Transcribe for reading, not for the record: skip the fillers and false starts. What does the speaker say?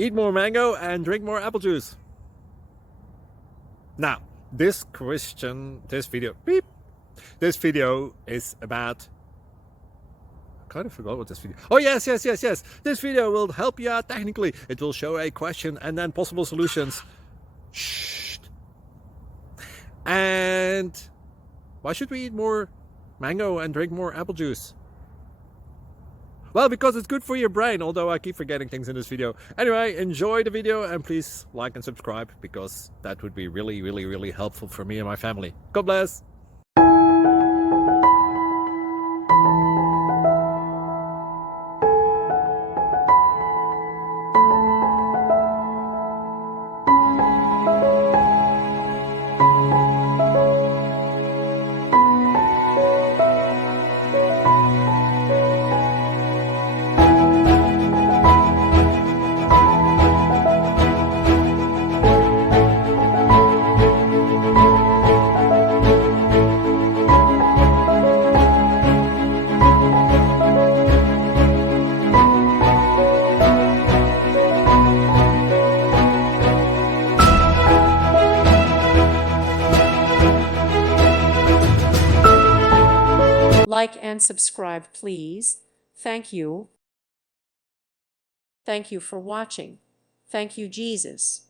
Eat more mango and drink more apple juice. Now, this video is about, I kind of forgot what this video. Oh, yes. This video will help you out technically. It will show a question and then possible solutions. Shh. And why should we eat more mango and drink more apple juice? Well, because it's good for your brain, although I keep forgetting things in this video. Anyway, enjoy the video and please like and subscribe, because that would be really helpful for me and my family. God bless! Like and subscribe, please. Thank you. Thank you for watching. Thank you, Jesus.